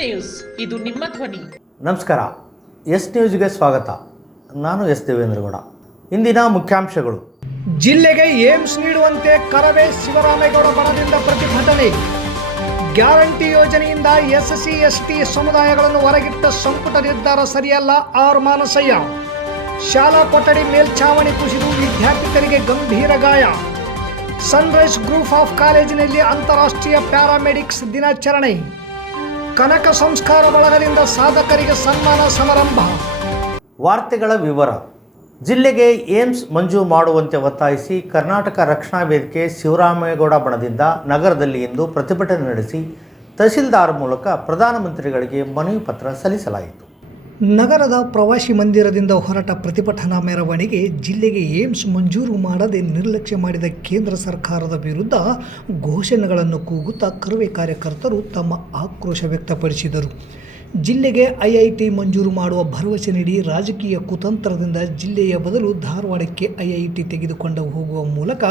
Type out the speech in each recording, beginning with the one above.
News, ಇದು ನಿಮ್ಮ ಧ್ವನಿ. ನಮಸ್ಕಾರ. ಎಸ್ ನ್ಯೂಸ್ಗೆ ಸ್ವಾಗತ. ನಾನು ಎಸ್ ದೇವೇಂದ್ರಗೌಡ. ಇಂದಿನ ಮುಖ್ಯಾಂಶಗಳು. ಜಿಲ್ಲೆಗೆ ಏಮ್ಸ್ ನೀಡುವಂತೆ ಕರವೇ ಶಿವರಾಮೇಗೌಡ ಬಣದಿಂದ ಪ್ರತಿಭಟನೆ. ಗ್ಯಾರಂಟಿ ಯೋಜನೆಯಿಂದ ಎಸ್ಸಿ ಎಸ್ಟಿ ಸಮುದಾಯಗಳನ್ನು ಹೊರಗಿಟ್ಟ ಸಂಪುಟ ನಿರ್ಧಾರ ಸರಿಯಲ್ಲ. ಆರ್ ಮಾನಸಯ್ಯ. ಶಾಲಾ ಕೊಠಡಿ ಮೇಲ್ಛಾವಣಿ ಕುಸಿದು ವಿದ್ಯಾರ್ಥಿಗಳಿಗೆ ಗಂಭೀರ ಗಾಯ. ಸನ್ರೈಸ್ ಗ್ರೂಪ್ ಆಫ್ ಕಾಲೇಜಿನಲ್ಲಿ ಅಂತಾರಾಷ್ಟ್ರೀಯ ಪ್ಯಾರಾಮೆಡಿಕ್ಸ್ ದಿನಾಚರಣೆ. ಕನಕ ಸಂಸ್ಕಾರ ಬಳಗದಿಂದ ಸಾಧಕರಿಗೆ ಸನ್ಮಾನ ಸಮಾರಂಭ. ವಾರ್ತೆಗಳ ವಿವರ. ಜಿಲ್ಲೆಗೆ ಏಮ್ಸ್ ಮಂಜೂರು ಮಾಡುವಂತೆ ಒತ್ತಾಯಿಸಿ ಕರ್ನಾಟಕ ರಕ್ಷಣಾ ವೇದಿಕೆ ಶಿವರಾಮೇಗೌಡ ಬಣದಿಂದ ನಗರದಲ್ಲಿ ಇಂದು ಪ್ರತಿಭಟನೆ ನಡೆಸಿ ತಹಸೀಲ್ದಾರ್ ಮೂಲಕ ಪ್ರಧಾನಮಂತ್ರಿಗಳಿಗೆ ಮನವಿ ಪತ್ರ ಸಲ್ಲಿಸಲಾಯಿತು. ನಗರದ ಪ್ರವಾಸಿ ಮಂದಿರದಿಂದ ಹೊರಟ ಪ್ರತಿಭಟನಾ ಮೆರವಣಿಗೆ ಜಿಲ್ಲೆಗೆ ಏಮ್ಸ್ ಮಂಜೂರು ಮಾಡದೆ ನಿರ್ಲಕ್ಷ್ಯ ಮಾಡಿದ ಕೇಂದ್ರ ಸರ್ಕಾರದ ವಿರುದ್ಧ ಘೋಷಣೆಗಳನ್ನು ಕೂಗುತ್ತಾ ಕರವೇ ಕಾರ್ಯಕರ್ತರು ತಮ್ಮ ಆಕ್ರೋಶ ವ್ಯಕ್ತಪಡಿಸಿದರು. ಜಿಲ್ಲೆಗೆ ಐಐಟಿ ಮಂಜೂರು ಮಾಡುವ ಭರವಸೆ ನೀಡಿ ರಾಜಕೀಯ ಕುತಂತ್ರದಿಂದ ಜಿಲ್ಲೆಯ ಬದಲು ಧಾರವಾಡಕ್ಕೆ ಐಐಟಿ ತೆಗೆದುಕೊಂಡು ಹೋಗುವ ಮೂಲಕ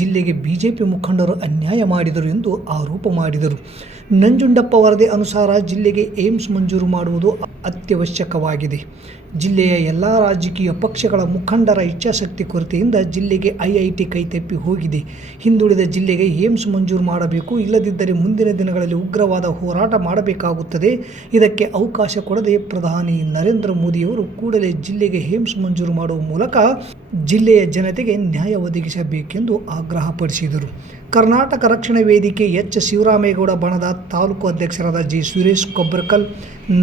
ಜಿಲ್ಲೆಗೆ ಬಿಜೆಪಿ ಮುಖಂಡರು ಅನ್ಯಾಯ ಮಾಡಿದರು ಎಂದು ಆರೋಪ ಮಾಡಿದರು. ನಂಜುಂಡಪ್ಪ ವರದಿ ಅನುಸಾರ ಜಿಲ್ಲೆಗೆ ಏಮ್ಸ್ ಮಂಜೂರು ಮಾಡುವುದು ಅತ್ಯವಶ್ಯಕವಾಗಿದೆ. ಜಿಲ್ಲೆಯ ಎಲ್ಲ ರಾಜಕೀಯ ಪಕ್ಷಗಳ ಮುಖಂಡರ ಇಚ್ಛಾಶಕ್ತಿ ಕೊರತೆಯಿಂದ ಜಿಲ್ಲೆಗೆ ಐಐಟಿ ಕೈತಪ್ಪಿ ಹೋಗಿದೆ. ಹಿಂದುಳಿದ ಜಿಲ್ಲೆಗೆ ಏಮ್ಸ್ ಮಂಜೂರು ಮಾಡಬೇಕು, ಇಲ್ಲದಿದ್ದರೆ ಮುಂದಿನ ದಿನಗಳಲ್ಲಿ ಉಗ್ರವಾದ ಹೋರಾಟ ಮಾಡಬೇಕಾಗುತ್ತದೆ. ಇದಕ್ಕೆ ಅವಕಾಶ ಕೊಡದೆ ಪ್ರಧಾನಿ ನರೇಂದ್ರ ಮೋದಿಯವರು ಕೂಡಲೇ ಜಿಲ್ಲೆಗೆ ಏಮ್ಸ್ ಮಂಜೂರು ಮಾಡುವ ಮೂಲಕ ಜಿಲ್ಲೆಯ ಜನತೆಗೆ ನ್ಯಾಯ ಒದಗಿಸಬೇಕೆಂದು ಆಗ್ರಹಪಡಿಸಿದರು. ಕರ್ನಾಟಕ ರಕ್ಷಣಾ ವೇದಿಕೆ ಎಚ್ ಶಿವರಾಮೇಗೌಡ ಬಣದ ತಾಲೂಕು ಅಧ್ಯಕ್ಷರಾದ ಜಿ ಸುರೇಶ್ ಕೊಬ್ಬರಕಲ್,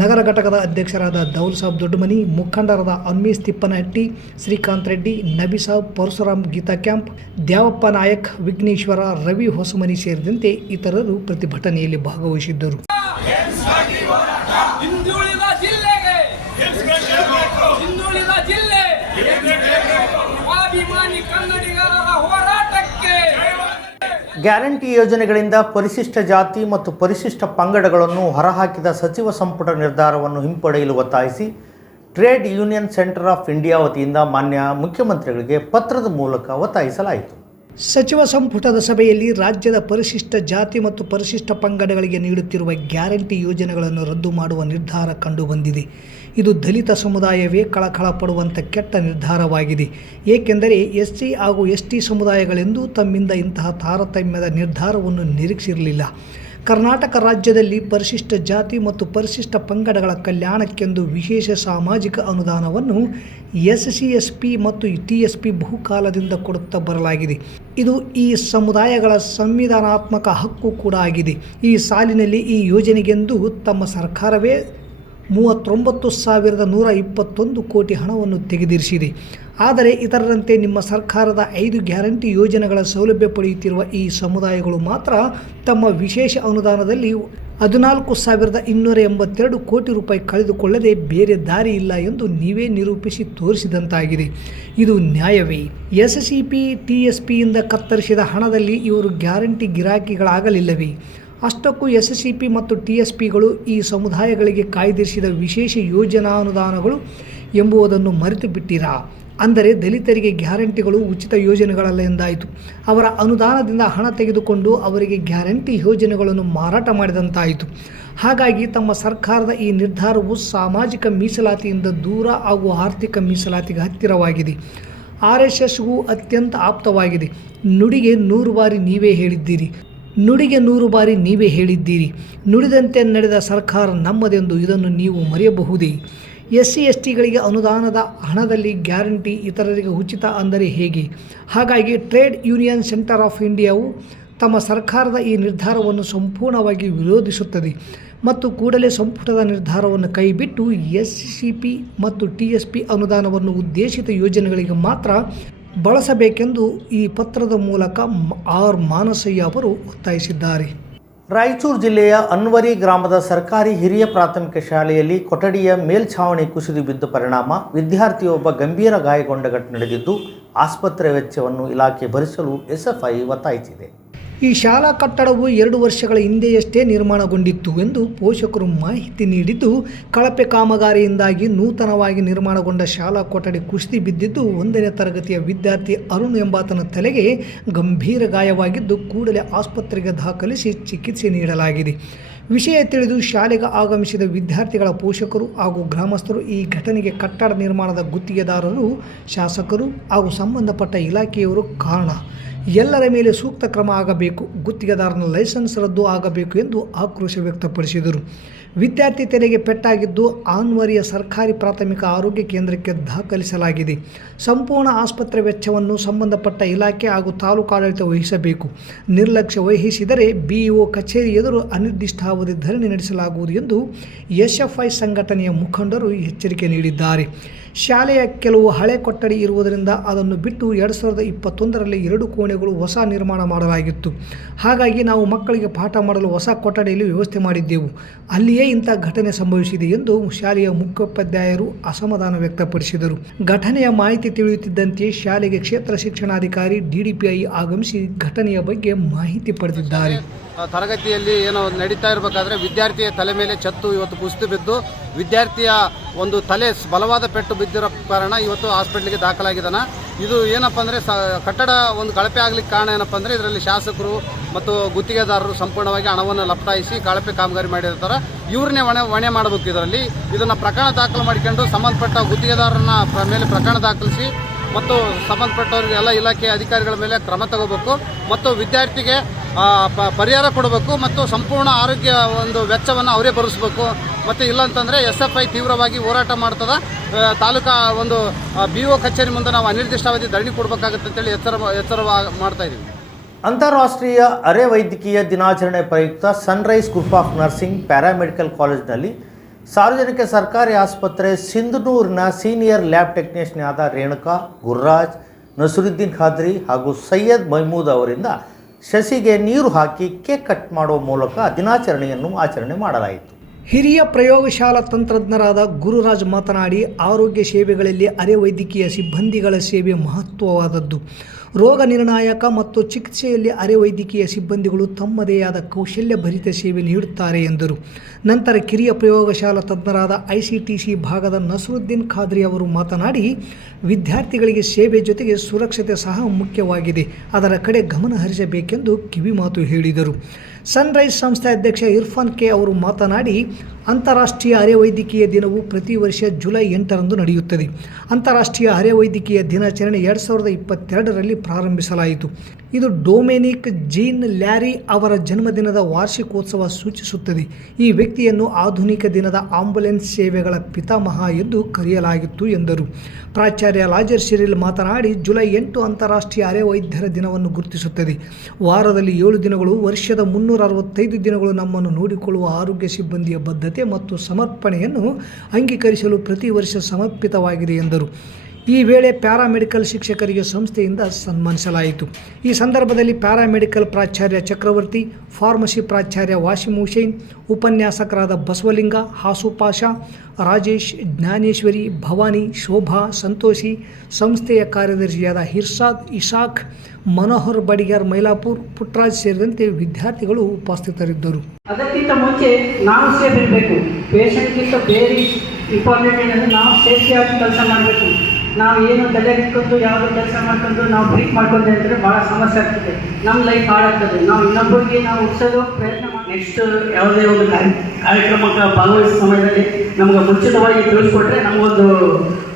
ನಗರ ಘಟಕದ ಅಧ್ಯಕ್ಷರಾದ ದೌಲ್ ಸಾಬ್ ದೊಡ್ಡಮನಿ, ಮುಖಂಡರಾದ ಅನ್ಮೀಸ್ ತಿಪ್ಪನಹಟ್ಟಿ, ಶ್ರೀಕಾಂತ್ ರೆಡ್ಡಿ, ನಬಿ ಸಾಬ್, ಪರಶುರಾಮ್ ಗೀತಾ ಕ್ಯಾಂಪ್, ದ್ಯಾವಪ್ಪ ನಾಯಕ್, ವಿಘ್ನೇಶ್ವರ, ರವಿ ಹೊಸಮನಿ ಸೇರಿದಂತೆ ಇತರರು ಪ್ರತಿಭಟನೆಯಲ್ಲಿ ಭಾಗವಹಿಸಿದ್ದರು. ಗ್ಯಾರಂಟಿ ಯೋಜನೆಗಳಿಂದ ಪರಿಶಿಷ್ಟ ಜಾತಿ ಮತ್ತು ಪರಿಶಿಷ್ಟ ಪಂಗಡಗಳನ್ನು ಹೊರಹಾಕಿದ ಸಚಿವ ಸಂಪುಟ ನಿರ್ಧಾರವನ್ನು ಹಿಂಪಡೆಯಲು ಒತ್ತಾಯಿಸಿ trade union centre of India ವತಿಯಿಂದ ಮಾನ್ಯ ಮುಖ್ಯಮಂತ್ರಿಗಳಿಗೆ ಪತ್ರದ ಮೂಲಕ ಒತ್ತಾಯಿಸಲಾಯಿತು. ಸಚಿವ ಸಂಪುಟದ ಸಭೆಯಲ್ಲಿ ರಾಜ್ಯದ ಪರಿಶಿಷ್ಟ ಜಾತಿ ಮತ್ತು ಪರಿಶಿಷ್ಟ ಪಂಗಡಗಳಿಗೆ ನೀಡುತ್ತಿರುವ ಗ್ಯಾರಂಟಿ ಯೋಜನೆಗಳನ್ನು ರದ್ದು ಮಾಡುವ ನಿರ್ಧಾರ ಕಂಡುಬಂದಿದೆ. ಇದು ದಲಿತ ಸಮುದಾಯವೇ ಕಳಕಳ ಪಡುವಂಥ ಕೆಟ್ಟ ನಿರ್ಧಾರವಾಗಿದೆ. ಏಕೆಂದರೆ ಎಸ್ಸಿ ಹಾಗೂ ಎಸ್ಟಿ ಸಮುದಾಯಗಳೆಂದು ತಮ್ಮಿಂದ ಇಂತಹ ತಾರತಮ್ಯದ ನಿರ್ಧಾರವನ್ನು ನಿರೀಕ್ಷಿರಲಿಲ್ಲ. ಕರ್ನಾಟಕ ರಾಜ್ಯದಲ್ಲಿ ಪರಿಶಿಷ್ಟ ಜಾತಿ ಮತ್ತು ಪರಿಶಿಷ್ಟ ಪಂಗಡಗಳ ಕಲ್ಯಾಣಕ್ಕೆಂದು ವಿಶೇಷ ಸಾಮಾಜಿಕ ಅನುದಾನವನ್ನು ಎಸ್ಸಿ ಎಸ್ಪಿ ಮತ್ತು ಟಿಎಸ್ಪಿ ಬಹುಕಾಲದಿಂದ ಕೊಡುತ್ತಾ ಬರಲಾಗಿದೆ. ಇದು ಈ ಸಮುದಾಯಗಳ ಸಂವಿಧಾನಾತ್ಮಕ ಹಕ್ಕು ಕೂಡ ಆಗಿದೆ. ಈ ಸಾಲಿನಲ್ಲಿ ಈ ಯೋಜನೆಗೆಂದು ತಮ್ಮ ಸರ್ಕಾರವೇ 39,121 ಕೋಟಿ ಹಣವನ್ನು ತೆಗೆದಿರಿಸಿದೆ. ಆದರೆ ಇತರರಂತೆ ನಿಮ್ಮ ಸರ್ಕಾರದ 5 ಗ್ಯಾರಂಟಿ ಯೋಜನೆಗಳ ಸೌಲಭ್ಯ ಪಡೆಯುತ್ತಿರುವ ಈ ಸಮುದಾಯಗಳು ಮಾತ್ರ ತಮ್ಮ ವಿಶೇಷ ಅನುದಾನದಲ್ಲಿ 14,282 ಕೋಟಿ ರೂಪಾಯಿ ಕಳೆದುಕೊಳ್ಳದೆ ಬೇರೆ ದಾರಿ ಇಲ್ಲ ಎಂದು ನೀವೇ ನಿರೂಪಿಸಿ ತೋರಿಸಿದಂತಾಗಿದೆ. ಇದು ನ್ಯಾಯವೇ? ಎಸ್ಸಿಪಿ ಟಿಎಸ್ಪಿಯಿಂದ ಕತ್ತರಿಸಿದ ಹಣದಲ್ಲಿ ಇವರು ಗ್ಯಾರಂಟಿ ಗಿರಾಕಿಗಳಾಗಲಿಲ್ಲವೇ? ಅಷ್ಟಕ್ಕೂ ಎಸ್ಸಿಪಿ ಮತ್ತು ಟಿಎಸ್ಪಿಗಳು ಈ ಸಮುದಾಯಗಳಿಗೆ ಕಾಯ್ದಿರಿಸಿದ ವಿಶೇಷ ಯೋಜನಾನುದಾನಗಳು ಎಂಬುದನ್ನು ಮರೆತು ಬಿಟ್ಟಿರಾ? ಅಂದರೆ ದಲಿತರಿಗೆ ಗ್ಯಾರಂಟಿಗಳು ಉಚಿತ ಯೋಜನೆಗಳಲ್ಲ ಎಂದಾಯಿತು. ಅವರ ಅನುದಾನದಿಂದ ಹಣ ತೆಗೆದುಕೊಂಡು ಅವರಿಗೆ ಗ್ಯಾರಂಟಿ ಯೋಜನೆಗಳನ್ನು ಮಾರಾಟ ಮಾಡಿದಂತಾಯಿತು. ಹಾಗಾಗಿ ತಮ್ಮ ಸರ್ಕಾರದ ಈ ನಿರ್ಧಾರವು ಸಾಮಾಜಿಕ ಮೀಸಲಾತಿಯಿಂದ ದೂರ ಹಾಗೂ ಆರ್ಥಿಕ ಮೀಸಲಾತಿಗೆ ಹತ್ತಿರವಾಗಿದೆ. RSSಗೂ ಅತ್ಯಂತ ಆಪ್ತವಾಗಿದೆ. ನುಡಿಗೆ 100 ಬಾರಿ ನೀವೇ ಹೇಳಿದ್ದೀರಿ. ನುಡಿದಂತೆ ನಡೆದ ಸರ್ಕಾರ ನಮ್ಮದೆಂದು ಇದನ್ನು ನೀವು ಮರೆಯಬಹುದೇ? ಎಸ್ಸಿ ಎಸ್ಟಿಗಳಿಗೆ ಅನುದಾನದ ಹಣದಲ್ಲಿ ಗ್ಯಾರಂಟಿ, ಇತರರಿಗೆ ಉಚಿತ ಅಂದರೆ ಹೇಗೆ? ಹಾಗಾಗಿ ಟ್ರೇಡ್ ಯೂನಿಯನ್ ಸೆಂಟರ್ ಆಫ್ ಇಂಡಿಯಾವು ತಮ್ಮ ಸರ್ಕಾರದ ಈ ನಿರ್ಧಾರವನ್ನು ಸಂಪೂರ್ಣವಾಗಿ ವಿರೋಧಿಸುತ್ತದೆ ಮತ್ತು ಕೂಡಲೇ ಸಂಪುಟದ ನಿರ್ಧಾರವನ್ನು ಕೈಬಿಟ್ಟು ಎಸ್ಸಿಪಿ ಮತ್ತು ಟಿಎಸ್ಪಿ ಅನುದಾನವನ್ನು ಉದ್ದೇಶಿತ ಯೋಜನೆಗಳಿಗೆ ಮಾತ್ರ ಬಳಸಬೇಕೆಂದು ಈ ಪತ್ರದ ಮೂಲಕ ಆರ್ ಮಾನಸಯ್ಯ ಅವರು ಒತ್ತಾಯಿಸಿದ್ದಾರೆ. ರಾಯಚೂರು ಜಿಲ್ಲೆಯ ಅನ್ವರಿ ಗ್ರಾಮದ ಸರ್ಕಾರಿ ಹಿರಿಯ ಪ್ರಾಥಮಿಕ ಶಾಲೆಯಲ್ಲಿ ಕೊಠಡಿಯ ಮೇಲ್ಛಾವಣಿ ಕುಸಿದು ಬಿದ್ದ ಪರಿಣಾಮ ವಿದ್ಯಾರ್ಥಿಯೊಬ್ಬ ಗಂಭೀರ ಗಾಯಗೊಂಡ ಘಟನೆ ನಡೆದಿದ್ದು, ಆಸ್ಪತ್ರೆ ವೆಚ್ಚವನ್ನು ಇಲಾಖೆ ಭರಿಸಲು ಎಸ್ಎಫ್ಐ ಒತ್ತಾಯಿಸಿದೆ. ಈ ಶಾಲಾ ಕಟ್ಟಡವು 2 ವರ್ಷಗಳ ಹಿಂದೆಯಷ್ಟೇ ನಿರ್ಮಾಣಗೊಂಡಿತ್ತು ಎಂದು ಪೋಷಕರು ಮಾಹಿತಿ ನೀಡಿದ್ದು, ಕಳಪೆ ಕಾಮಗಾರಿಯಿಂದಾಗಿ ನೂತನವಾಗಿ ನಿರ್ಮಾಣಗೊಂಡ ಶಾಲಾ ಕೊಠಡಿ ಕುಸಿದು ಬಿದ್ದಿದ್ದು 1ನೇ ತರಗತಿಯ ವಿದ್ಯಾರ್ಥಿ ಅರುಣ್ ಎಂಬಾತನ ತಲೆಗೆ ಗಂಭೀರ ಗಾಯವಾಗಿದ್ದು ಕೂಡಲೇ ಆಸ್ಪತ್ರೆಗೆ ದಾಖಲಿಸಿ ಚಿಕಿತ್ಸೆ ನೀಡಲಾಗಿದೆ. ವಿಷಯ ತಿಳಿದು ಶಾಲೆಗೆ ಆಗಮಿಸಿದ ವಿದ್ಯಾರ್ಥಿಗಳ ಪೋಷಕರು ಹಾಗೂ ಗ್ರಾಮಸ್ಥರು ಈ ಘಟನೆಗೆ ಕಟ್ಟಡ ನಿರ್ಮಾಣದ ಗುತ್ತಿಗೆದಾರರು, ಶಾಸಕರು ಹಾಗೂ ಸಂಬಂಧಪಟ್ಟ ಇಲಾಖೆಯವರು ಕಾರಣ. ಎಲ್ಲರ ಮೇಲೆ ಸೂಕ್ತ ಕ್ರಮ ಆಗಬೇಕು, ಗುತ್ತಿಗೆದಾರನ ಲೈಸೆನ್ಸ್ ರದ್ದು ಆಗಬೇಕು ಎಂದು ಆಕ್ರೋಶ ವ್ಯಕ್ತಪಡಿಸಿದರು. ವಿದ್ಯಾರ್ಥಿ ತಲೆಗೆ ಪೆಟ್ಟಾಗಿದ್ದು ಆನ್ವರಿಯ ಸರ್ಕಾರಿ ಪ್ರಾಥಮಿಕ ಆರೋಗ್ಯ ಕೇಂದ್ರಕ್ಕೆ ದಾಖಲಿಸಲಾಗಿದೆ. ಸಂಪೂರ್ಣ ಆಸ್ಪತ್ರೆ ವೆಚ್ಚವನ್ನು ಸಂಬಂಧಪಟ್ಟ ಇಲಾಖೆ ಹಾಗೂ ತಾಲೂಕು ಆಡಳಿತ ವಹಿಸಬೇಕು. ನಿರ್ಲಕ್ಷ್ಯ ವಹಿಸಿದರೆ ಬಿಇಒ ಕಚೇರಿ ಎದುರು ಅನಿರ್ದಿಷ್ಟಾವಧಿ ಧರಣಿ ನಡೆಸಲಾಗುವುದು ಎಂದು ಎಸ್ಎಫ್ಐ ಸಂಘಟನೆಯ ಮುಖಂಡರು ಎಚ್ಚರಿಕೆ ನೀಡಿದ್ದಾರೆ. ಶಾಲೆಯ ಕೆಲವು ಹಳೆ ಕೊಠಡಿ ಇರುವುದರಿಂದ ಅದನ್ನು ಬಿಟ್ಟು 2021ರಲ್ಲಿ 2 ಕೋಣೆಗಳು ಹೊಸ ನಿರ್ಮಾಣ ಮಾಡಲಾಗಿತ್ತು. ಹಾಗಾಗಿ ನಾವು ಮಕ್ಕಳಿಗೆ ಪಾಠ ಮಾಡಲು ಹೊಸ ಕೊಠಡಿಯಲ್ಲಿ ವ್ಯವಸ್ಥೆ ಮಾಡಿದ್ದೆವು. ಅಲ್ಲಿಯೇ ಇಂಥ ಘಟನೆ ಸಂಭವಿಸಿದೆ ಎಂದು ಶಾಲೆಯ ಮುಖ್ಯೋಪಾಧ್ಯಾಯರು ಅಸಮಾಧಾನ ವ್ಯಕ್ತಪಡಿಸಿದರು. ಘಟನೆಯ ಮಾಹಿತಿ ತಿಳಿಯುತ್ತಿದ್ದಂತೆ ಶಾಲೆಗೆ ಕ್ಷೇತ್ರ ಶಿಕ್ಷಣಾಧಿಕಾರಿ DDPI ಆಗಮಿಸಿ ಘಟನೆಯ ಬಗ್ಗೆ ಮಾಹಿತಿ ಪಡೆದಿದ್ದಾರೆ. ತರಗತಿಯಲ್ಲಿ ಏನೋ ನಡೀತಾ ಇರಬೇಕಾದ್ರೆ ವಿದ್ಯಾರ್ಥಿಯ ತಲೆ ಮೇಲೆ ಛತ್ತು ಇವತ್ತು ಕುಸಿದು ಬಿದ್ದು ವಿದ್ಯಾರ್ಥಿಯ ಒಂದು ತಲೆ ಬಲವಾದ ಪೆಟ್ಟು ಬಿದ್ದಿರೋ ಕಾರಣ ಇವತ್ತು ಹಾಸ್ಪಿಟ್ಲಿಗೆ ದಾಖಲಾಗಿದ್ದಾನ. ಇದು ಏನಪ್ಪ ಅಂದರೆ ಕಟ್ಟಡ ಒಂದು ಕಳಪೆ ಆಗ್ಲಿಕ್ಕೆ ಕಾರಣ ಏನಪ್ಪ ಅಂದರೆ ಇದರಲ್ಲಿ ಶಾಸಕರು ಮತ್ತು ಗುತ್ತಿಗೆದಾರರು ಸಂಪೂರ್ಣವಾಗಿ ಹಣವನ್ನು ಲಪಟಾಯಿಸಿ ಕಳಪೆ ಕಾಮಗಾರಿ ಮಾಡಿರ್ತಾರೆ. ಇವ್ರನ್ನೇ ಹೊಣೆ ಮಾಡಬೇಕು. ಇದನ್ನು ಪ್ರಕರಣ ದಾಖಲು ಮಾಡಿಕೊಂಡು ಸಂಬಂಧಪಟ್ಟ ಗುತ್ತಿಗೆದಾರನ ಮೇಲೆ ಪ್ರಕರಣ ದಾಖಲಿಸಿ ಮತ್ತು ಸಂಬಂಧಪಟ್ಟವ್ರಿಗೆ ಎಲ್ಲ ಇಲಾಖೆ ಅಧಿಕಾರಿಗಳ ಮೇಲೆ ಕ್ರಮ ತಗೋಬೇಕು ಮತ್ತು ವಿದ್ಯಾರ್ಥಿಗೆ ಪರಿಹಾರ ಕೊಡಬೇಕು ಮತ್ತು ಸಂಪೂರ್ಣ ಆರೋಗ್ಯ ಒಂದು ವೆಚ್ಚವನ್ನು ಅವರೇ ಭರಿಸಬೇಕು. ಮತ್ತು ಇಲ್ಲಾಂತಂದರೆ SFI ತೀವ್ರವಾಗಿ ಹೋರಾಟ ಮಾಡ್ತದೆ. ತಾಲೂಕಾ ಒಂದು BO ಕಚೇರಿ ಮುಂದೆ ನಾವು ಅನಿರ್ದಿಷ್ಟಾವಧಿ ಧರಣಿ ಕೊಡಬೇಕಾಗುತ್ತೆ ಅಂತೇಳಿ ಎಚ್ಚರ ಮಾಡ್ತಾ ಇದ್ದೀವಿ. ಅಂತಾರಾಷ್ಟ್ರೀಯ ಅರೆ ವೈದ್ಯಕೀಯ ದಿನಾಚರಣೆ ಪ್ರಯುಕ್ತ Sunrise Group of nursing paramedical ಕಾಲೇಜಿನಲ್ಲಿ ಸಾರ್ವಜನಿಕ ಸರ್ಕಾರಿ ಆಸ್ಪತ್ರೆ ಸಿಂಧನೂರಿನ ಸೀನಿಯರ್ ಲ್ಯಾಬ್ ಟೆಕ್ನಿಷಿಯನ್ ಆದ ರೇಣುಕಾ, ಗುರ್ರಾಜ್, ನಸುರುದ್ದೀನ್ ಖಾದ್ರಿ ಹಾಗೂ ಸೈಯದ್ ಮಹಮೂದ್ ಅವರಿಂದ ಶಶಿಗೆ ನೀರು ಹಾಕಿ ಕೇಕ್ ಕಟ್ ಮಾಡುವ ಮೂಲಕ ದಿನಾಚರಣೆಯನ್ನು ಆಚರಣೆ ಮಾಡಲಾಯಿತು. ಹಿರಿಯ ಪ್ರಯೋಗಶಾಲಾ ತಂತ್ರಜ್ಞರಾದ ಗುರುರಾಜ್ ಮಾತನಾಡಿ, ಆರೋಗ್ಯ ಸೇವೆಗಳಲ್ಲಿ ಅರೆ ವೈದ್ಯಕೀಯ ಸಿಬ್ಬಂದಿಗಳ ಸೇವೆ ಮಹತ್ವವಾದದ್ದು. ರೋಗ ನಿರ್ಣಾಯಕ ಮತ್ತು ಚಿಕಿತ್ಸೆಯಲ್ಲಿ ಅರೆ ವೈದ್ಯಕೀಯ ಸಿಬ್ಬಂದಿಗಳು ತಮ್ಮದೇ ಆದ ಕೌಶಲ್ಯ ಭರಿತ ಸೇವೆ ನೀಡುತ್ತಾರೆ ಎಂದರು. ನಂತರ ಕಿರಿಯ ಪ್ರಯೋಗಶಾಲಾ ತಜ್ಞರಾದ ICTC ಭಾಗದ ನಸುರುದ್ದೀನ್ ಖಾದ್ರಿ ಅವರು ಮಾತನಾಡಿ, ವಿದ್ಯಾರ್ಥಿಗಳಿಗೆ ಸೇವೆ ಜೊತೆಗೆ ಸುರಕ್ಷತೆ ಸಹ ಮುಖ್ಯವಾಗಿದೆ, ಅದರ ಕಡೆ ಗಮನ ಹರಿಸಬೇಕೆಂದು ಕಿವಿಮಾತು ಹೇಳಿದರು. ಸನ್ರೈಸ್ ಸಂಸ್ಥೆ ಅಧ್ಯಕ್ಷ ಇರ್ಫಾನ್ ಕೆ ಅವರು ಮಾತನಾಡಿ, ಅಂತಾರಾಷ್ಟ್ರೀಯ ಅರೆ ವೈದ್ಯಕೀಯ ದಿನವು ಪ್ರತಿ ವರ್ಷ ಜುಲೈ 8ರಂದು ನಡೆಯುತ್ತದೆ. ಅಂತಾರಾಷ್ಟ್ರೀಯ ಅರೆ ವೈದ್ಯಕೀಯ ದಿನಾಚರಣೆ 2022ರಲ್ಲಿ ಪ್ರಾರಂಭಿಸಲಾಯಿತು. ಇದು ಡೊಮಿನಿಕ್ ಜೀನ್ ಲ್ಯಾರಿ ಅವರ ಜನ್ಮದಿನದ ವಾರ್ಷಿಕೋತ್ಸವ ಸೂಚಿಸುತ್ತದೆ. ಈ ವ್ಯಕ್ತಿಯನ್ನು ಆಧುನಿಕ ದಿನದ ಆಂಬ್ಯುಲೆನ್ಸ್ ಸೇವೆಗಳ ಪಿತಾಮಹ ಎಂದು ಕರೆಯಲಾಗಿತ್ತು ಎಂದರು. ಪ್ರಾಚಾರ್ಯ ಲಾಜರ್ ಸಿರಿಲ್ ಮಾತನಾಡಿ, ಜುಲೈ 8 ಅಂತಾರಾಷ್ಟ್ರೀಯ ಅರೆ ವೈದ್ಯರ ದಿನವನ್ನು ಗುರುತಿಸುತ್ತದೆ. ವಾರದಲ್ಲಿ 7 ದಿನಗಳು, ವರ್ಷದ 365 ದಿನಗಳು ನಮ್ಮನ್ನು ನೋಡಿಕೊಳ್ಳುವ ಆರೋಗ್ಯ ಸಿಬ್ಬಂದಿಯ ಬದ್ಧತೆ ಮತ್ತು ಸಮರ್ಪಣೆಯನ್ನು ಅಂಗೀಕರಿಸಲು ಪ್ರತಿ ವರ್ಷ ಸಮರ್ಪಿತವಾಗಿದೆ ಎಂದರು. ಈ ವೇಳೆ ಪ್ಯಾರಾಮೆಡಿಕಲ್ ಶಿಕ್ಷಕರಿಗೆ ಸಂಸ್ಥೆಯಿಂದ ಸನ್ಮಾನಿಸಲಾಯಿತು. ಈ ಸಂದರ್ಭದಲ್ಲಿ ಪ್ಯಾರಾಮೆಡಿಕಲ್ ಪ್ರಾಚಾರ್ಯ ಚಕ್ರವರ್ತಿ, ಫಾರ್ಮಸಿ ಪ್ರಾಚಾರ್ಯ ವಾಸಿಂ ಹುಸೇನ್, ಉಪನ್ಯಾಸಕರಾದ ಬಸವಲಿಂಗ, ಹಾಸುಪಾಷ, ರಾಜೇಶ್, ಜ್ಞಾನೇಶ್ವರಿ, ಭವಾನಿ, ಶೋಭಾ, ಸಂತೋಷಿ, ಸಂಸ್ಥೆಯ ಕಾರ್ಯದರ್ಶಿಯಾದ ಹಿರ್ಸಾದ್, ಇಶಾಕ್, ಮನೋಹರ್ ಬಡಿಗರ್, ಮೈಲಾಪುರ್, ಪುಟ್ರಾಜ್ ಸೇರಿದಂತೆ ವಿದ್ಯಾರ್ಥಿಗಳು ಉಪಸ್ಥಿತರಿದ್ದರು. ಅದಕ್ಕಿಂತ ಮುಂಚೆ ನಾವು ಸೇಫ್ ಇರಬೇಕು. ಪೇಷಂಟ್ಗಿಂತ ಬೇರೆ ಇಂಪಾರ್ಟೆಂಟ್ ಏನಂದರೆ ನಾವು ಸೇಫ್ಟಿಯಾಗಿ ಕೆಲಸ ಮಾಡಬೇಕು. ನಾವು ಏನು ತಲೆ ಇಟ್ಕೊಂಡು ಯಾವುದೋ ಕೆಲಸ ಮಾಡ್ಕೊಂಡು ನಾವು ಬ್ರೇಕ್ ಮಾಡ್ಕೊಂಡೆ ಅಂದರೆ ಭಾಳ ಸಮಸ್ಯೆ ಆಗ್ತದೆ, ನಮ್ಮ ಲೈಫ್ ಹಾಳಾಗ್ತದೆ. ನಾವು ಇನ್ನೊಬ್ಬರಿಗೆ ನಾವು ಉಳಿಸೋದು ಪ್ರಯತ್ನ ಮಾಡಿ ನೆಕ್ಸ್ಟ್ ಯಾವುದೇ ಒಂದು ಕಾರ್ಯಕ್ರಮಕ್ಕೆ ಭಾಗವಹಿಸೋ ಸಮಯದಲ್ಲಿ ನಮ್ಗೆ ಮುಂಚಿತವಾಗಿ ತಿಳಿಸ್ಕೊಟ್ರೆ ನಮಗೊಂದು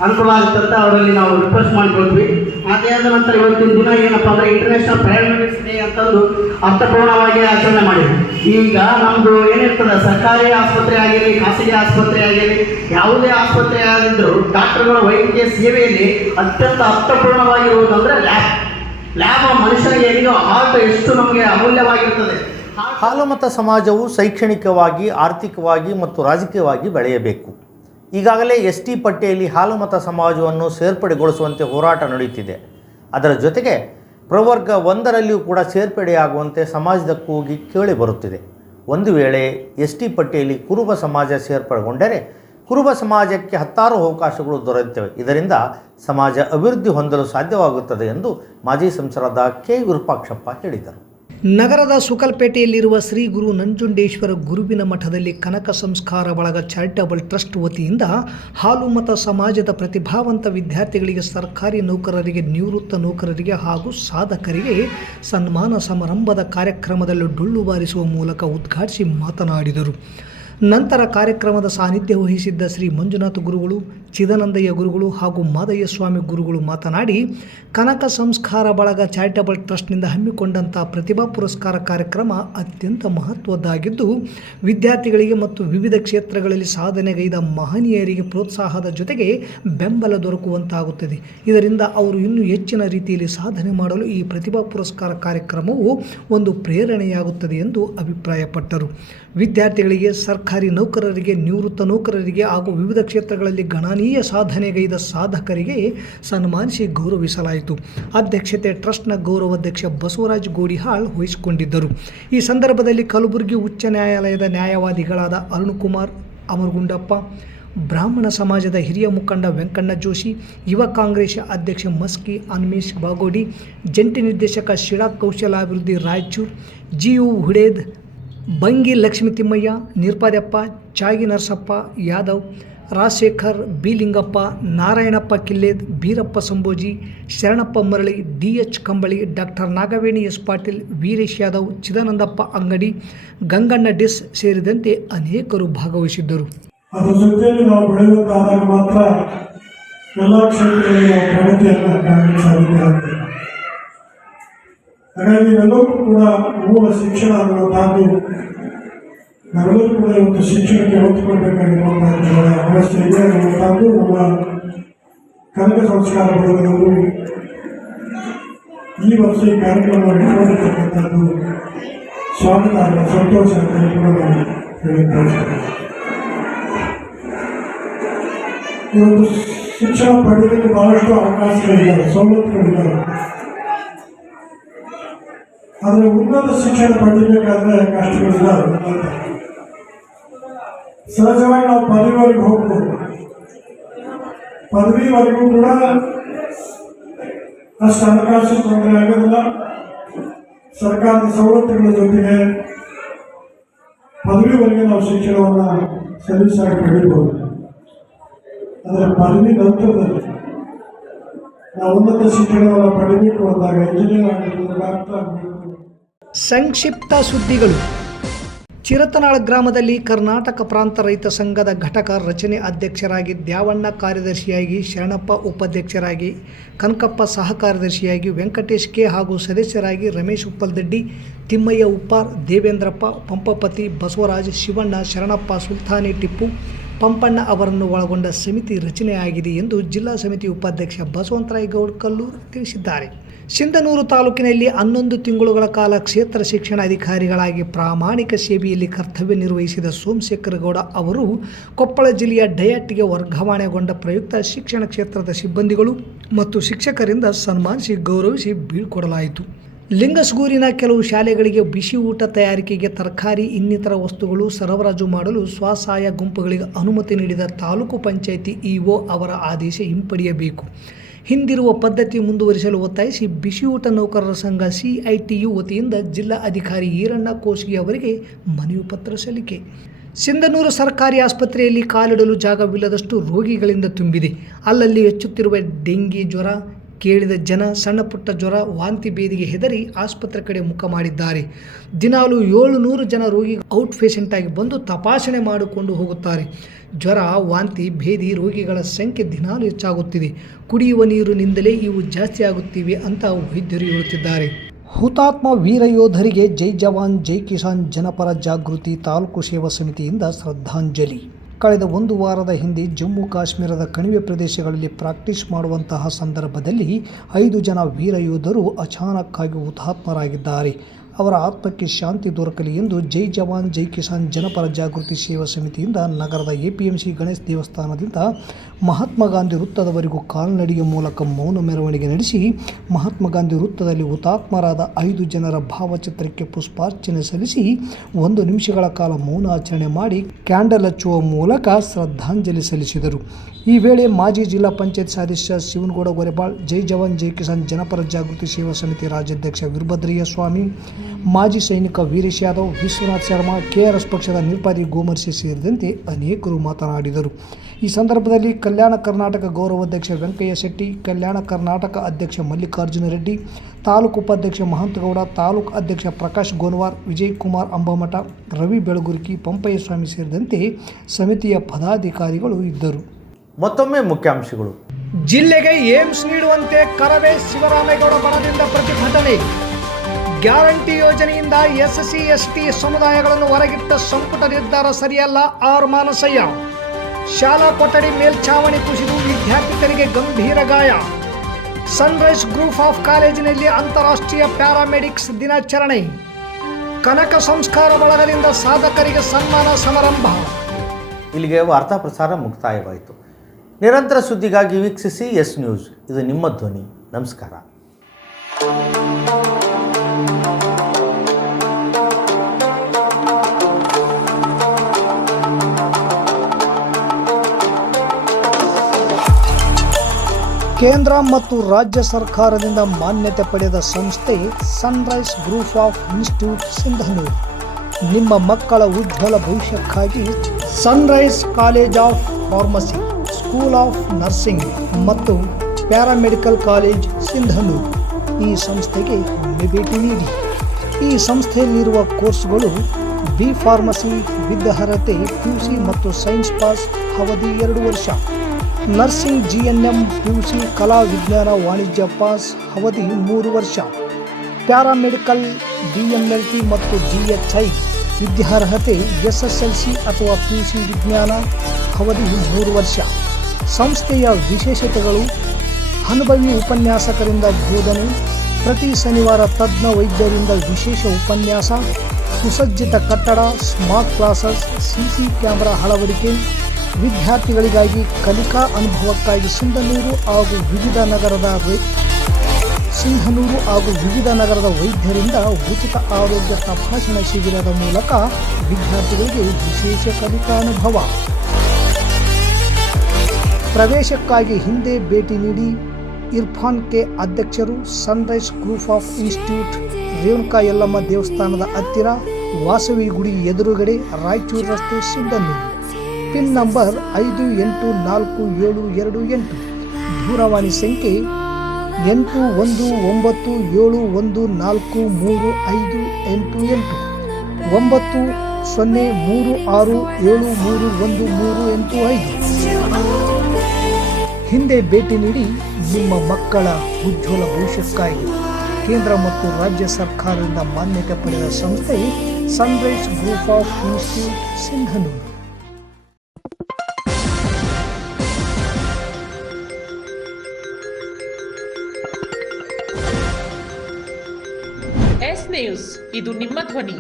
ಅನುಕೂಲ ಆಗುತ್ತಂತ ಅವರಲ್ಲಿ ನಾವು ರಿಕ್ವೆಸ್ಟ್ ಮಾಡಿಕೊಳ್ತೀವಿ. ಅದೇ ಆದ ನಂತರ ಇವತ್ತಿನ ದಿನ ಏನಪ್ಪ ಅಂದರೆ ಇಂಟರ್ನ್ಯಾಷನಲ್ ಪ್ಯಾರಾಮೆಡಿಕ್ಸ್ ಡೇ ಅಂತಂದು ಅರ್ಥಪೂರ್ಣವಾಗಿ ಆಚರಣೆ ಮಾಡಿದ್ವಿ. ಈಗ ನಮ್ಮದು ಏನಿರ್ತದೆ, ಸರ್ಕಾರಿ ಆಸ್ಪತ್ರೆ ಆಗಿರಲಿ, ಖಾಸಗಿ ಆಸ್ಪತ್ರೆ ಆಗಿರಲಿ, ಯಾವುದೇ ಆಸ್ಪತ್ರೆ ಆಗಿದ್ದರೂ ಡಾಕ್ಟರ್ಗಳ ವೈದ್ಯಕೀಯ ಸೇವೆಯಲ್ಲಿ ಅತ್ಯಂತ ಅರ್ಥಪೂರ್ಣವಾಗಿರುವುದಂದರೆ ಲ್ಯಾಬ್ ಮನುಷ್ಯನಿಗೆ ಹೆಂಗೋ ಹಾರ್ಟ್ ಎಷ್ಟು ನಮಗೆ ಅಮೂಲ್ಯವಾಗಿರ್ತದೆ. ಹಾಲುಮತ ಸಮಾಜವು ಶೈಕ್ಷಣಿಕವಾಗಿ, ಆರ್ಥಿಕವಾಗಿ ಮತ್ತು ರಾಜಕೀಯವಾಗಿ ಬೆಳೆಯಬೇಕು. ಈಗಾಗಲೇ ST ಪಟ್ಟಿಯಲ್ಲಿ ಹಾಲುಮತ ಸಮಾಜವನ್ನು ಸೇರ್ಪಡೆಗೊಳಿಸುವಂತೆ ಹೋರಾಟ ನಡೆಯುತ್ತಿದೆ. ಅದರ ಜೊತೆಗೆ ಪ್ರವರ್ಗ 1ರಲ್ಲಿಯೂ ಕೂಡ ಸೇರ್ಪಡೆಯಾಗುವಂತೆ ಸಮಾಜದ ಕೂಗಿ ಕೇಳಿ ಬರುತ್ತಿದೆ. ಒಂದು ವೇಳೆ ST ಪಟ್ಟಿಯಲ್ಲಿ ಕುರುಬ ಸಮಾಜ ಸೇರ್ಪಡೆಗೊಂಡರೆ ಕುರುಬ ಸಮಾಜಕ್ಕೆ 10 ಅವಕಾಶಗಳು ದೊರೆಯುತ್ತವೆ. ಇದರಿಂದ ಸಮಾಜ ಅಭಿವೃದ್ಧಿ ಹೊಂದಲು ಸಾಧ್ಯವಾಗುತ್ತದೆ ಎಂದು ಮಾಜಿ ಸಂಸದರಾದ ಕೆ ವಿರೂಪಾಕ್ಷಪ್ಪ ಹೇಳಿದರು. ನಗರದ ಸುಕಲ್ಪೇಟೆಯಲ್ಲಿರುವ ಶ್ರೀ ಗುರು ನಂಜುಂಡೇಶ್ವರ ಗುರುವಿನ ಮಠದಲ್ಲಿ ಕನಕ ಸಂಸ್ಕಾರ ಬಳಗ ಚಾರಿಟಬಲ್ ಟ್ರಸ್ಟ್ ವತಿಯಿಂದ ಹಾಲುಮತ ಸಮಾಜದ ಪ್ರತಿಭಾವಂತ ವಿದ್ಯಾರ್ಥಿಗಳಿಗೆ, ಸರ್ಕಾರಿ ನೌಕರರಿಗೆ, ನಿವೃತ್ತ ನೌಕರರಿಗೆ ಹಾಗೂ ಸಾಧಕರಿಗೆ ಸನ್ಮಾನ ಸಮಾರಂಭದ ಕಾರ್ಯಕ್ರಮದಲ್ಲಿ ಡೊಳ್ಳು ಬಾರಿಸುವ ಮೂಲಕ ಉದ್ಘಾಟಿಸಿ ಮಾತನಾಡಿದರು. ನಂತರ ಕಾರ್ಯಕ್ರಮದ ಸಾನ್ನಿಧ್ಯ ವಹಿಸಿದ್ದ ಶ್ರೀ ಮಂಜುನಾಥ ಗುರುಗಳು, ಚಿದಾನಂದಯ್ಯ ಗುರುಗಳು ಹಾಗೂ ಮಾದಯ್ಯ ಸ್ವಾಮಿ ಗುರುಗಳು ಮಾತನಾಡಿ, ಕನಕ ಸಂಸ್ಕಾರ ಬಳಗ ಚಾರಿಟಬಲ್ ಟ್ರಸ್ಟ್ನಿಂದ ಹಮ್ಮಿಕೊಂಡಂಥ ಪ್ರತಿಭಾ ಪುರಸ್ಕಾರ ಕಾರ್ಯಕ್ರಮ ಅತ್ಯಂತ ಮಹತ್ವದ್ದಾಗಿದ್ದು, ವಿದ್ಯಾರ್ಥಿಗಳಿಗೆ ಮತ್ತು ವಿವಿಧ ಕ್ಷೇತ್ರಗಳಲ್ಲಿ ಸಾಧನೆಗೈದ ಮಹನೀಯರಿಗೆ ಪ್ರೋತ್ಸಾಹದ ಜೊತೆಗೆ ಬೆಂಬಲ ದೊರಕುವಂತಾಗುತ್ತದೆ. ಇದರಿಂದ ಅವರು ಇನ್ನೂ ಹೆಚ್ಚಿನ ರೀತಿಯಲ್ಲಿ ಸಾಧನೆ ಮಾಡಲು ಈ ಪ್ರತಿಭಾ ಪುರಸ್ಕಾರ ಕಾರ್ಯಕ್ರಮವು ಒಂದು ಪ್ರೇರಣೆಯಾಗುತ್ತದೆ ಎಂದು ಅಭಿಪ್ರಾಯಪಟ್ಟರು. ವಿದ್ಯಾರ್ಥಿಗಳಿಗೆ, ಸರ್ಕಾರಿ ನೌಕರರಿಗೆ, ನಿವೃತ್ತ ನೌಕರರಿಗೆ ಹಾಗೂ ವಿವಿಧ ಕ್ಷೇತ್ರಗಳಲ್ಲಿ ಗಣನೀಯ ಸಾಧನೆಗೈದ ಸಾಧಕರಿಗೆ ಸನ್ಮಾನಿಸಿ ಗೌರವಿಸಲಾಯಿತು. ಅಧ್ಯಕ್ಷತೆ ಟ್ರಸ್ಟ್ನ ಗೌರವಾಧ್ಯಕ್ಷ ಬಸವರಾಜ್ ಗೋಡಿಹಾಳ್ ವಹಿಸಿಕೊಂಡಿದ್ದರು. ಈ ಸಂದರ್ಭದಲ್ಲಿ ಕಲಬುರಗಿ ಉಚ್ಚ ನ್ಯಾಯಾಲಯದ ನ್ಯಾಯವಾದಿಗಳಾದ ಅರುಣಕುಮಾರ್ ಅಮರಗುಂಡಪ್ಪ, ಬ್ರಾಹ್ಮಣ ಸಮಾಜದ ಹಿರಿಯ ಮುಖಂಡ ವೆಂಕಣ್ಣ ಜೋಶಿ, ಯುವ ಕಾಂಗ್ರೆಸ್ ಅಧ್ಯಕ್ಷ ಮಸ್ಕಿ ಅನ್ಮೇಶ್ ಬಾಗೋಡಿ, ಜಂಟಿ ನಿರ್ದೇಶಕ ಶಿರಾ ಕೌಶಲಾಭಿವೃದ್ಧಿ ರಾಯಚೂರು, ಜಿಯು ಹುಡೇದ್, ಬಂಗಿ ಲಕ್ಷ್ಮೀ ತಿಮ್ಮಯ್ಯ, ನಿರ್ಪಾದಪ್ಪ, ಚಾಗಿ ನರಸಪ್ಪ ಯಾದವ್, ರಾಜಶೇಖರ್, ಬಿ ಲಿಂಗಪ್ಪ, ನಾರಾಯಣಪ್ಪ ಕಿಲ್ಲೇದ್, ಬೀರಪ್ಪ ಸಂಬೋಜಿ, ಶರಣಪ್ಪ ಮರಳಿ, ಡಿ.ಎಚ್. ಕಂಬಳಿ, ಡಾಕ್ಟರ್ ನಾಗವೇಣಿ ಎಸ್ ಪಾಟೀಲ್, ವೀರೇಶ್ ಯಾದವ್, ಚಿದಾನಂದಪ್ಪ ಅಂಗಡಿ, ಗಂಗಣ್ಣ ಡಿಸ್ ಸೇರಿದಂತೆ ಅನೇಕರು ಭಾಗವಹಿಸಿದ್ದರು. ಅದರ ಜೊತೆಯಲ್ಲಿ ನಾವು ಬೆಳೆಯುವಂತಾದಾಗ ಮಾತ್ರ ಎಲ್ಲ ಕ್ಷೇತ್ರಗಳಲ್ಲಿ ನಾವು ಪ್ರಗತಿಯನ್ನು ಕಾಣಲು ಸಾಧ್ಯ ಆಗ್ತದೆ. ಹಾಗಾಗಿ ಎಲ್ಲರೂ ಕೂಡ ಮೂಲ ಶಿಕ್ಷಣ ಅನ್ನುವಂಥದ್ದು ನಾವೆಲ್ಲರೂ ಕೂಡ ಇವತ್ತು ಶಿಕ್ಷಣಕ್ಕೆ ಒತ್ತು ಕೊಡಬೇಕಾಗಿರುವಂತಹ ಅವಶ್ಯ ಇದೆ ಅನ್ನುವಂಥದ್ದು ನಮ್ಮ ಕನಕ ಸಂಸ್ಕಾರ ಬಳಗದವರು ಈ ವರ್ಷ ಈ ಕಾರ್ಯಕ್ರಮವನ್ನು ಇಟ್ಕೊಂಡಿರ್ತಕ್ಕಂಥದ್ದು ಸ್ವಾಗತ ಸಂತೋಷ ಅಂತ ಕೂಡ ನಾವು ಹೇಳಿದ್ದೇವೆ. ಇವತ್ತು ಶಿಕ್ಷಣ ಪಡೆಯಲಿಕ್ಕೆ ಬಹಳಷ್ಟು ಅವಕಾಶಗಳಿದ್ದಾವೆ, ಸವಲತ್ತುಗಳಿದ್ದಾವೆ. ಆದರೆ ಉನ್ನತ ಶಿಕ್ಷಣ ಪಡೆಯಬೇಕಾದ್ರೆ ಕಷ್ಟಗಳಿದ್ದಾವೆ. ಸಹಜವಾಗಿ ನಾವು ಪದವಿವರೆಗೆ ಹೋಗ್ಬೋದು. ಪದವಿವರೆಗೂ ಕೂಡ ಅಷ್ಟು ಹಣಕಾಸು ತೊಂದರೆ ಆಗೋದಿಲ್ಲ. ಸರ್ಕಾರದ ಸವಲತ್ತುಗಳ ಜೊತೆಗೆ ಪದವಿವರೆಗೆ ನಾವು ಶಿಕ್ಷಣವನ್ನು ಸಲೀಸಾಗಿ ಪಡೆಯಬಹುದು. ಆದರೆ ಪದವಿ ನಂತರದಲ್ಲಿ ನಾವು ಉನ್ನತ ಶಿಕ್ಷಣವನ್ನು ಪಡೆಯಬೇಕು ಅಂದಾಗ ಇಂಜಿನಿಯರ್ ಆಗಬೇಕು, ಡಾಕ್ಟರ್ ಆಗಬೇಕು. ಸಂಕ್ಷಿಪ್ತ ಸುದ್ದಿಗಳು. ಚಿರತನಾಳ ಗ್ರಾಮದಲ್ಲಿ ಕರ್ನಾಟಕ ಪ್ರಾಂತ ರೈತ ಸಂಘದ ಘಟಕ ರಚನೆ ಅಧ್ಯಕ್ಷರಾಗಿ ದ್ಯಾವಣ್ಣ ಕಾರ್ಯದರ್ಶಿಯಾಗಿ, ಶರಣಪ್ಪ ಉಪಾಧ್ಯಕ್ಷರಾಗಿ, ಕನಕಪ್ಪ ಸಹ ಕಾರ್ಯದರ್ಶಿಯಾಗಿ, ವೆಂಕಟೇಶ್ ಕೆ ಹಾಗೂ ಸದಸ್ಯರಾಗಿ ರಮೇಶ್ ಉಪ್ಪಲ್ದಡ್ಡಿ, ತಿಮ್ಮಯ್ಯ ಉಪ್ಪಾರ್, ದೇವೇಂದ್ರಪ್ಪ, ಪಂಪಪತಿ, ಬಸವರಾಜ್, ಶಿವಣ್ಣ, ಶರಣಪ್ಪ, ಸುಲ್ತಾನಿ, ಟಿಪ್ಪು, ಪಂಪಣ್ಣ ಅವರನ್ನು ಒಳಗೊಂಡ ಸಮಿತಿ ರಚನೆಯಾಗಿದೆ ಎಂದು ಜಿಲ್ಲಾ ಸಮಿತಿ ಉಪಾಧ್ಯಕ್ಷ ಬಸವಂತರಾಯ ಗೌಡ್ ಕಲ್ಲೂರು ತಿಳಿಸಿದ್ದಾರೆ. ಸಿಂಧನೂರು ತಾಲೂಕಿನಲ್ಲಿ 11 ತಿಂಗಳುಗಳ ಕಾಲ ಕ್ಷೇತ್ರ ಶಿಕ್ಷಣಾಧಿಕಾರಿಗಳಾಗಿ ಪ್ರಾಮಾಣಿಕ ಸೇವೆಯಲ್ಲಿ ಕರ್ತವ್ಯ ನಿರ್ವಹಿಸಿದ ಸೋಮಶೇಖರ ಗೌಡ ಅವರು ಕೊಪ್ಪಳ ಜಿಲ್ಲೆಯ ಡಯಟ್ಗೆ ವರ್ಗಾವಣೆಗೊಂಡ ಪ್ರಯುಕ್ತ ಶಿಕ್ಷಣ ಕ್ಷೇತ್ರದ ಸಿಬ್ಬಂದಿಗಳು ಮತ್ತು ಶಿಕ್ಷಕರಿಂದ ಸನ್ಮಾನಿಸಿ ಗೌರವಿಸಿ ಬೀಳ್ಕೊಡಲಾಯಿತು. ಲಿಂಗಸ್ಗೂರಿನ ಕೆಲವು ಶಾಲೆಗಳಿಗೆ ಬಿಸಿ ಊಟ ತಯಾರಿಕೆಗೆ ತರಕಾರಿ ಇನ್ನಿತರ ವಸ್ತುಗಳು ಸರಬರಾಜು ಮಾಡಲು ಸ್ವಸಹಾಯ ಗುಂಪುಗಳಿಗೆ ಅನುಮತಿ ನೀಡಿದ ತಾಲೂಕು ಪಂಚಾಯಿತಿ ಇಒ ಅವರ ಆದೇಶ ಹಿಂಪಡೆಯಬೇಕು. ಹಿಂದಿರುವ ಪದ್ಧತಿ ಮುಂದುವರಿಸಲು ಒತ್ತಾಯಿಸಿ ಬಿಸಿಯೂಟ ನೌಕರರ ಸಂಘ CITU ವತಿಯಿಂದ ಜಿಲ್ಲಾ ಅಧಿಕಾರಿ ಈರಣ್ಣ ಕೋಸ್ಗಿ ಅವರಿಗೆ ಮನವಿ ಪತ್ರ ಸಲ್ಲಿಕೆ. ಸಿಂಧನೂರು ಸರ್ಕಾರಿ ಆಸ್ಪತ್ರೆಯಲ್ಲಿ ಕಾಲಿಡಲು ಜಾಗವಿಲ್ಲದಷ್ಟು ರೋಗಿಗಳಿಂದ ತುಂಬಿದೆ. ಅಲ್ಲಲ್ಲಿ ಹೆಚ್ಚುತ್ತಿರುವ ಡೆಂಗಿ ಜ್ವರ ಕೇಳಿದ ಜನ ಸಣ್ಣ ಪುಟ್ಟ ಜ್ವರ, ವಾಂತಿ ಭೇದಿಗೆ ಹೆದರಿ ಆಸ್ಪತ್ರೆ ಕಡೆ ಮುಖ ಮಾಡಿದ್ದಾರೆ. ದಿನಾಲು 700 ಜನ ರೋಗಿ ಔಟ್ ಪೇಷೆಂಟ್ ಆಗಿ ಬಂದು ತಪಾಸಣೆ ಮಾಡಿಕೊಂಡು ಹೋಗುತ್ತಾರೆ. ಜ್ವರ, ವಾಂತಿ ಭೇದಿ ರೋಗಿಗಳ ಸಂಖ್ಯೆ ದಿನಾಲು ಹೆಚ್ಚಾಗುತ್ತಿದೆ. ಕುಡಿಯುವ ನೀರಿನಿಂದಲೇ ಇವು ಜಾಸ್ತಿ ಆಗುತ್ತಿವೆ ಅಂತ ವೈದ್ಯರು ಹೇಳುತ್ತಿದ್ದಾರೆ. ಹುತಾತ್ಮ ವೀರ ಯೋಧರಿಗೆ ಜೈ ಜವಾನ್ ಜೈ ಕಿಸಾನ್ ಜನಪರ ಜಾಗೃತಿ ತಾಲೂಕು ಸೇವಾ ಸಮಿತಿಯಿಂದ ಶ್ರದ್ಧಾಂಜಲಿ. ಕಳೆದ 1 ವಾರದ ಹಿಂದೆ ಜಮ್ಮು ಕಾಶ್ಮೀರದ ಕಣಿವೆ ಪ್ರದೇಶಗಳಲ್ಲಿ ಪ್ರಾಕ್ಟೀಸ್ ಮಾಡುವಂತಹ ಸಂದರ್ಭದಲ್ಲಿ 5 ಜನ ವೀರ ಯೋಧರು ಅಚಾನಕ್ಕಾಗಿ ಹುತಾತ್ಮರಾಗಿದ್ದಾರೆ. ಅವರ ಆತ್ಮಕ್ಕೆ ಶಾಂತಿ ದೊರಕಲಿ ಎಂದು ಜೈ ಜವಾನ್ ಜೈ ಕಿಸಾನ್ ಜನಪರ ಜಾಗೃತಿ ಸೇವಾ ಸಮಿತಿಯಿಂದ ನಗರದ APMC ಗಣೇಶ ದೇವಸ್ಥಾನದಿಂದ ಮಹಾತ್ಮ ಗಾಂಧಿ ವೃತ್ತದವರೆಗೂ ಕಾಲ್ನಡಿಗೆ ಮೂಲಕ ಮೌನ ಮೆರವಣಿಗೆ ನಡೆಸಿ ಮಹಾತ್ಮ ಗಾಂಧಿ ವೃತ್ತದಲ್ಲಿ ಹುತಾತ್ಮರಾದ 5 ಜನರ ಭಾವಚಿತ್ರಕ್ಕೆ ಪುಷ್ಪಾರ್ಚನೆ ಸಲ್ಲಿಸಿ 1 ನಿಮಿಷಗಳ ಕಾಲ ಮೌನ ಆಚರಣೆ ಮಾಡಿ ಕ್ಯಾಂಡಲ್ ಹಚ್ಚುವ ಮೂಲಕ ಶ್ರದ್ಧಾಂಜಲಿ ಸಲ್ಲಿಸಿದರು. ಈ ವೇಳೆ ಮಾಜಿ ಜಿಲ್ಲಾ ಪಂಚಾಯತ್ ಸದಸ್ಯ ಶಿವನಗೌಡ ಗೊರೆಬಾಳ್, ಜೈ ಜವಾನ್ ಜೈ ಕಿಸಾನ್ ಜನಪರ ಜಾಗೃತಿ ಸೇವಾ ಸಮಿತಿ ರಾಜ್ಯಾಧ್ಯಕ್ಷ ವೀರಭದ್ರಯ್ಯ ಸ್ವಾಮಿ, ಮಾಜಿ ಸೈನಿಕ ವೀರೇಶ್ ಯಾದವ್, ವಿಶ್ವನಾಥ್ ಶರ್ಮಾ, KRS ಪಕ್ಷದ ನಿರ್ಪಾದಿ ಗೋಮರ್ಶಿ ಸೇರಿದಂತೆ ಅನೇಕರು ಮಾತನಾಡಿದರು. ಈ ಸಂದರ್ಭದಲ್ಲಿ ಕಲ್ಯಾಣ ಕರ್ನಾಟಕ ಗೌರವಾಧ್ಯಕ್ಷ ವೆಂಕಯ್ಯ ಶೆಟ್ಟಿ, ಕಲ್ಯಾಣ ಕರ್ನಾಟಕ ಅಧ್ಯಕ್ಷ ಮಲ್ಲಿಕಾರ್ಜುನ ರೆಡ್ಡಿ, ತಾಲೂಕು ಉಪಾಧ್ಯಕ್ಷ ಮಹಂತಗೌಡ, ತಾಲೂಕು ಅಧ್ಯಕ್ಷ ಪ್ರಕಾಶ್ ಗೋನ್ವಾರ್, ವಿಜಯಕುಮಾರ್ ಅಂಬಮಠ, ರವಿ ಬೆಳಗುರ್ಕಿ, ಪಂಪಯ್ಯ ಸ್ವಾಮಿ ಸೇರಿದಂತೆ ಸಮಿತಿಯ ಪದಾಧಿಕಾರಿಗಳು ಇದ್ದರು. ಮತ್ತೊಮ್ಮೆ ಮುಖ್ಯಾಂಶಗಳು. ಜಿಲ್ಲೆಗೆ ಏಮ್ಸ್ ನೀಡುವಂತೆ ಕರವೇ ಶಿವರಾಮೇಗೌಡ ಬಣದಿಂದ ಪ್ರತಿಭಟನೆ. ಗ್ಯಾರಂಟಿ ಯೋಜನೆಯಿಂದ SC ST ಸಮುದಾಯಗಳನ್ನು ಹೊರಗಿಟ್ಟ ಸಂಪುಟ ನಿರ್ಧಾರ ಸರಿಯಲ್ಲ. ಆರ್ ಮಾನಸಯ್ಯ. ಶಾಲಾ ಕೊಠಡಿ ಮೇಲ್ಛಾವಣಿ ಕುಸಿದು ವಿದ್ಯಾರ್ಥಿಗಳಿಗೆ ಗಂಭೀರ ಗಾಯ. ಸನ್ರೈಸ್ ಗ್ರೂಪ್ ಆಫ್ ಕಾಲೇಜಿನಲ್ಲಿ ಅಂತಾರಾಷ್ಟ್ರೀಯ ಪ್ಯಾರಾಮೆಡಿಕ್ಸ್ ದಿನಾಚರಣೆ. ಕನಕ ಸಂಸ್ಕಾರ ಬಳಗದಿಂದ ಸಾಧಕರಿಗೆ ಸನ್ಮಾನ ಸಮಾರಂಭ. ಇಲ್ಲಿಗೆ ವಾರ್ತಾ ಪ್ರಸಾರ ಮುಕ್ತಾಯವಾಯಿತು. ನಿರಂತರ ಸುದ್ದಿಗಾಗಿ ವೀಕ್ಷಿಸಿ ಎಸ್ ನ್ಯೂಸ್. ಇದು ನಿಮ್ಮ ಧ್ವನಿ. ನಮಸ್ಕಾರ. ಕೇಂದ್ರ ಮತ್ತು ರಾಜ್ಯ ಸರ್ಕಾರದಿಂದ ಮಾನ್ಯತೆ ಪಡೆದ ಸಂಸ್ಥೆ Sunrise Group of Institute Sindhanur. ನಿಮ್ಮ ಮಕ್ಕಳ ಉಜ್ವಲ ಭವಿಷ್ಯಕ್ಕಾಗಿ Sunrise college of pharmacy, school of nursing ಮತ್ತು ಪ್ಯಾರಾಮೆಡಿಕಲ್ ಕಾಲೇಜ್ ಸಿಂಧನೂರು ಈ ಸಂಸ್ಥೆಗೆ ಒಮ್ಮೆ ಭೇಟಿ ನೀಡಿ. ಈ ಸಂಸ್ಥೆಯಲ್ಲಿರುವ ಕೋರ್ಸ್ಗಳು ಬಿ ಫಾರ್ಮಸಿ ವಿದ್ಯಾರ್ಹತೆ PUC ಮತ್ತು ಸೈನ್ಸ್ ಪಾಸ್ ಅವಧಿ 2 ವರ್ಷ, ನರ್ಸಿಂಗ್ GNM PUC ಕಲಾ ವಿಜ್ಞಾನ ವಾಣಿಜ್ಯ ಪಾಸ್ ಅವಧಿ 3 ವರ್ಷ, ಪ್ಯಾರಾಮೆಡಿಕಲ್ DMLT ಮತ್ತು DHI ವಿದ್ಯಾರ್ಹತೆ SSLC ಅಥವಾ PUC ವಿಜ್ಞಾನ ಅವಧಿ 3 ವರ್ಷ. ಸಂಸ್ಥೆಯ ವಿಶೇಷತೆಗಳು: ಅನುಭವಿ ಉಪನ್ಯಾಸಕರಿಂದ ಬೋಧನೆ, ಪ್ರತಿ ಶನಿವಾರ ತಜ್ಞ ವೈದ್ಯರಿಂದ ವಿಶೇಷ ಉಪನ್ಯಾಸ, ಸುಸಜ್ಜಿತ ಕಟ್ಟಡ, ಸ್ಮಾರ್ಟ್ ಕ್ಲಾಸಸ್, CC ಕ್ಯಾಮೆರಾ ಅಳವಡಿಕೆ, ವಿದ್ಯಾರ್ಥಿಗಳಿಗಾಗಿ ಕಲಿಕಾ ಅನುಭವಕ್ಕಾಗಿ ಸಿಂಧನೂರು ಹಾಗೂ ವಿವಿಧ ನಗರದ ವೈದ್ಯರಿಂದ ಉಚಿತ ಆರೋಗ್ಯ ತಪಾಸಣಾ ಶಿಬಿರದ ಮೂಲಕ ವಿದ್ಯಾರ್ಥಿಗಳಿಗೆ ವಿಶೇಷ ಕಲಿಕಾ ಅನುಭವ. ಪ್ರವೇಶಕ್ಕಾಗಿ ಹಿಂದೆ ಭೇಟಿ ನೀಡಿ. ಇರ್ಫಾನ್ ಕೆ ಅಧ್ಯಕ್ಷರು, Sunrise Group of institute, Renuka Yellamma ದೇವಸ್ಥಾನದ ಹತ್ತಿರ, ವಾಸವಿ ಗುಡಿ ಎದುರುಗಡೆ, ರಾಯಚೂರು ರಸ್ತೆ, ಸಿಂಧನೂರು. Pin number 514728. ದೂರವಾಣಿ ಸಂಖ್ಯೆ 8191435385 9036731385. ಹಿಂದೆ ಭೇಟಿ ನೀಡಿ. ನಿಮ್ಮ ಮಕ್ಕಳ ಉಜ್ವಲ ಭವಿಷ್ಯಕ್ಕಾಗಿ ಕೇಂದ್ರ ಮತ್ತು ರಾಜ್ಯ ಸರ್ಕಾರದಿಂದ ಮಾನ್ಯತೆ ಪಡೆದ ಸಂಸ್ಥೆ Sunrise Group of Institute Sindhanur. S News. ಇದು ನಿಮ್ಮ ಧ್ವನಿ.